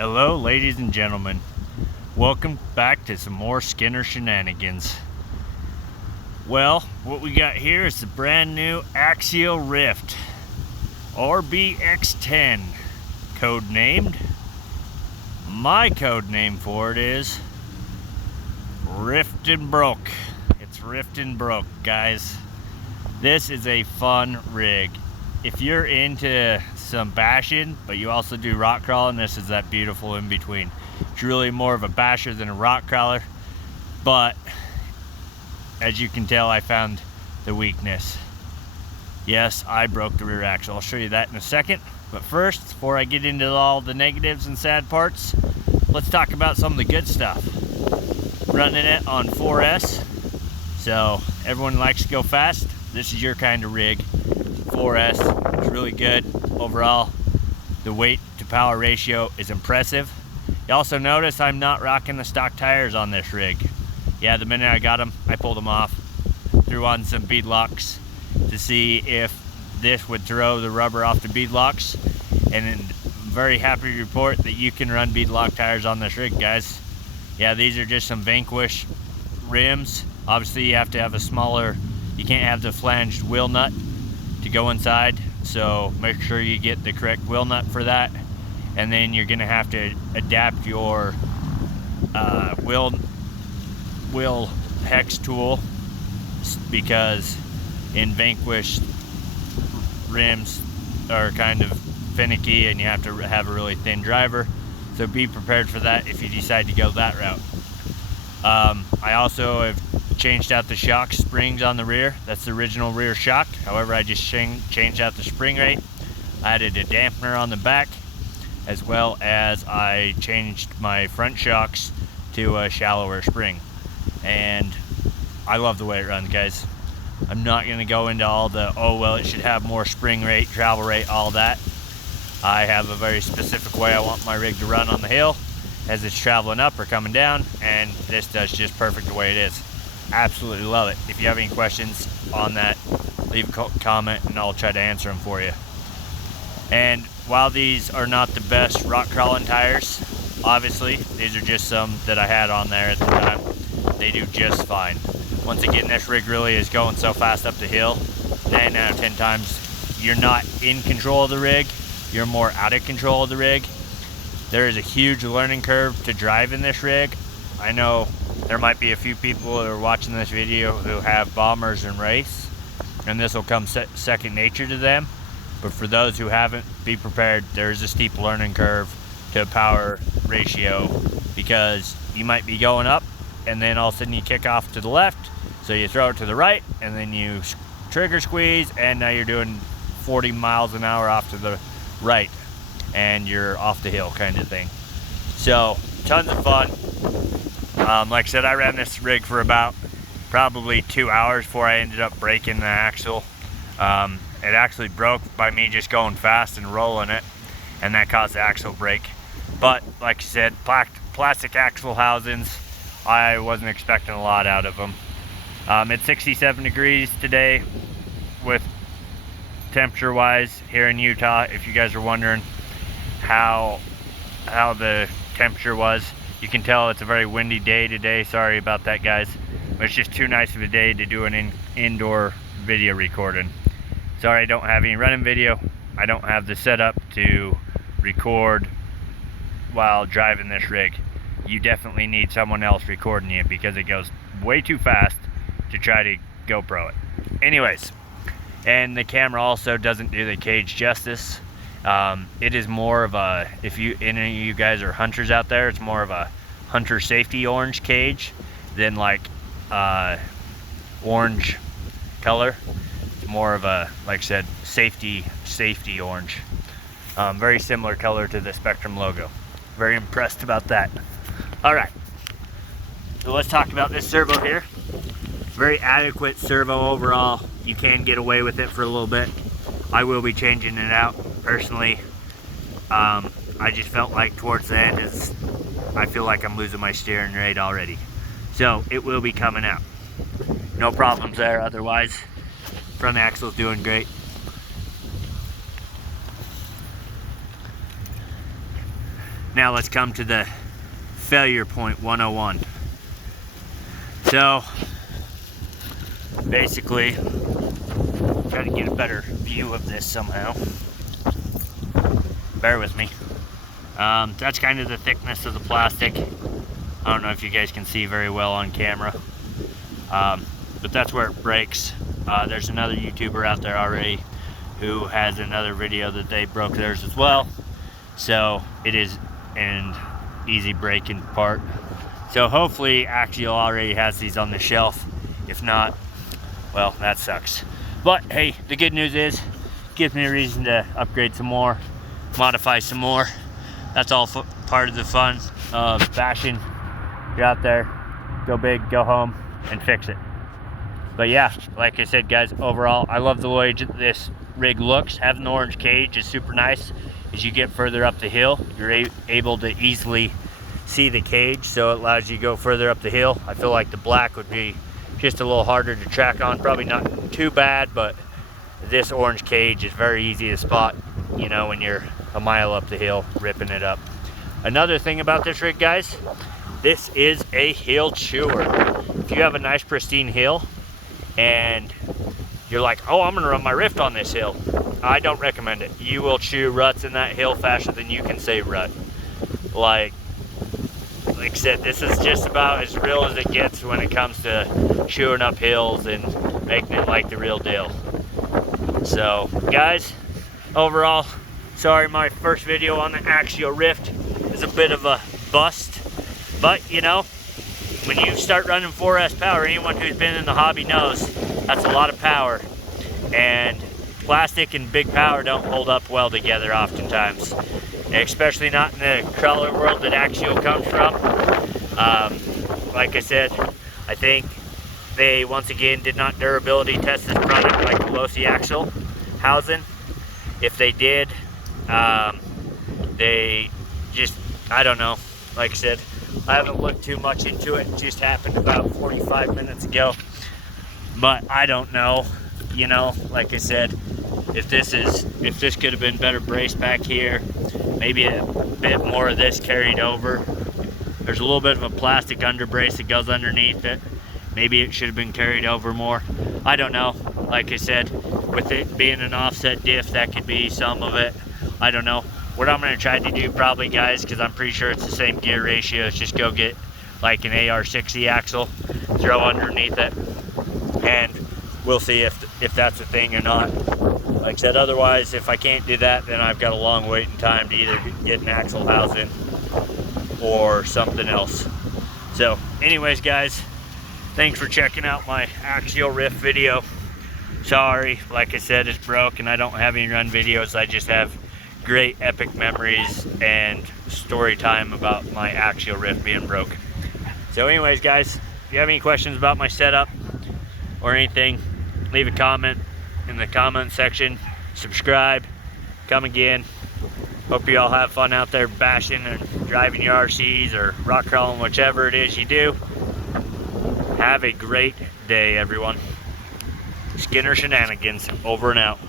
Hello ladies and gentlemen, welcome back to some more Skinner shenanigans. Well, what we got here is the brand new Axial Ryft RBx10, codenamed. My code name for it is Ryft and Broke. It's Ryft and Broke, guys. This is a fun rig. If you're into some bashing, but you also do rock crawling, this is that beautiful in between. It's really more of a basher than a rock crawler, but as you can tell, I found the weakness. Yes, I broke the rear axle. I'll show you that in a second. But first, before I get into all the negatives and sad parts, let's talk about some of the good stuff. Running it on 4S, so everyone likes to go fast. This is your kind of rig. 4S, it's really good overall. The weight to power ratio is impressive. You also notice I'm not rocking the stock tires on this rig. Yeah, the minute I got them, I pulled them off, threw on some bead locks to see if this would throw the rubber off the bead locks, and I'm very happy to report that you can run bead lock tires on this rig, guys. Yeah, these are just some Vanquish rims. Obviously you have to have a smaller, you can't have the flanged wheel nut to go inside, so make sure you get the correct wheel nut for that, and then you're gonna have to adapt your wheel hex tool, because in Vanquish rims are kind of finicky and you have to have a really thin driver, so be prepared for that if you decide to go that route. I also have changed out the shock springs on the rear. That's the original rear shock. However, I just changed out the spring rate. I added a dampener on the back, as well as I changed my front shocks to a shallower spring. And I love the way it runs, guys. I'm not gonna go into all the, oh, well, it should have more spring rate, travel rate, all that. I have a very specific way I want my rig to run on the hill as it's traveling up or coming down, and this does just perfect the way it is. Absolutely love it. If you have any questions on that, leave a comment and I'll try to answer them for you. And while these are not the best rock crawling tires, obviously these are just some that I had on there at the time. They do just fine. Once again, this rig really is going so fast up the hill, 9 out of 10 times you're not in control of the rig, you're more out of control of the rig. There is a huge learning curve to drive in this rig. I know there might be a few people who are watching this video who have bombers and race, and this will come second nature to them. But for those who haven't, be prepared. There's a steep learning curve to power ratio, because you might be going up and then all of a sudden you kick off to the left, so you throw it to the right and then you trigger squeeze, and now you're doing 40 miles an hour off to the right and you're off the hill kind of thing. So tons of fun. Like I said, I ran this rig for about probably 2 hours before I ended up breaking the axle. It actually broke by me just going fast and rolling it, and that caused the axle break. But like I said, plastic axle housings, I wasn't expecting a lot out of them. It's 67 degrees today with temperature wise here in Utah. If you guys are wondering how the temperature was, you can tell it's a very windy day today. Sorry about that, guys, but it's just too nice of a day to do an indoor video recording. Sorry I don't have any running video. I don't have the setup to record while driving this rig. You definitely need someone else recording you, because it goes way too fast to try to GoPro it. Anyways, and the camera also doesn't do the cage justice. It is more of a, if any of you guys are hunters out there, it's more of a hunter safety orange cage than like orange color. It's more of a, like I said, safety orange. Very similar color to the Spectrum logo. Very impressed about that. All right, so let's talk about this servo here. Very adequate servo overall. You can get away with it for a little bit. I will be changing it out personally. I just felt like towards the end I feel like I'm losing my steering rate already, so it will be coming out. No problems there otherwise. Front axle's doing great. Now let's come to the failure point 101. So basically, try to get a better view of this somehow. Bear with me. That's kind of the thickness of the plastic. I don't know if you guys can see very well on camera, but that's where it breaks. There's another YouTuber out there already who has another video that they broke theirs as well. So it is an easy breaking part. So hopefully Axial already has these on the shelf. If not, well, that sucks. But hey, the good news is, it gives me a reason to upgrade some more, modify some more. That's all part of the fun of bashing. You're out there, go big, go home, and fix it. But yeah, like I said, guys, overall, I love the way this rig looks. Having the orange cage is super nice. As you get further up the hill, you're able to easily see the cage, so it allows you to go further up the hill. I feel like the black would be just a little harder to track on, probably not too bad, but this orange cage is very easy to spot, you know, when you're a mile up the hill ripping it up. Another thing about this rig, guys, this is a hill chewer. If you have a nice pristine hill and you're like, oh, I'm gonna run my Ryft on this hill, I don't recommend it. You will chew ruts in that hill faster than you can say rut. Like I said, this is just about as real as it gets when it comes to chewing up hills and making it like the real deal. So guys, overall, sorry my first video on the Axial Ryft is a bit of a bust, but you know, when you start running 4S power, anyone who's been in the hobby knows that's a lot of power, and plastic and big power don't hold up well together oftentimes, especially not in the crawler world that Axial comes from. Like I said, I think they once again did not durability test this product like the Losi axle housing. If they did, they just, I don't know. Like I said, I haven't looked too much into it. It just happened about 45 minutes ago. But I don't know, you know, like I said, if this could have been better braced back here, maybe a bit more of this carried over. There's a little bit of a plastic under brace that goes underneath it. Maybe it should have been carried over more. I don't know. Like I said, with it being an offset diff, that could be some of it. I don't know. What I'm going to try to do probably, guys, because I'm pretty sure it's the same gear ratio, is just go get like an AR60 axle, throw underneath it, and we'll see if that's a thing or not. Like I said, otherwise, if I can't do that, then I've got a long waiting time to either get an axle housing or something else. So anyways, guys, thanks for checking out my Axial Ryft video. Sorry, like I said, it's broke and I don't have any run videos. I just have great epic memories and story time about my Axial Ryft being broke. So anyways, guys, if you have any questions about my setup or anything, leave a comment in the comment section. Subscribe, come again. Hope you all have fun out there bashing and driving your RCs or rock crawling, whichever it is you do. Have a great day, everyone. Skinner Shenanigans, over and out.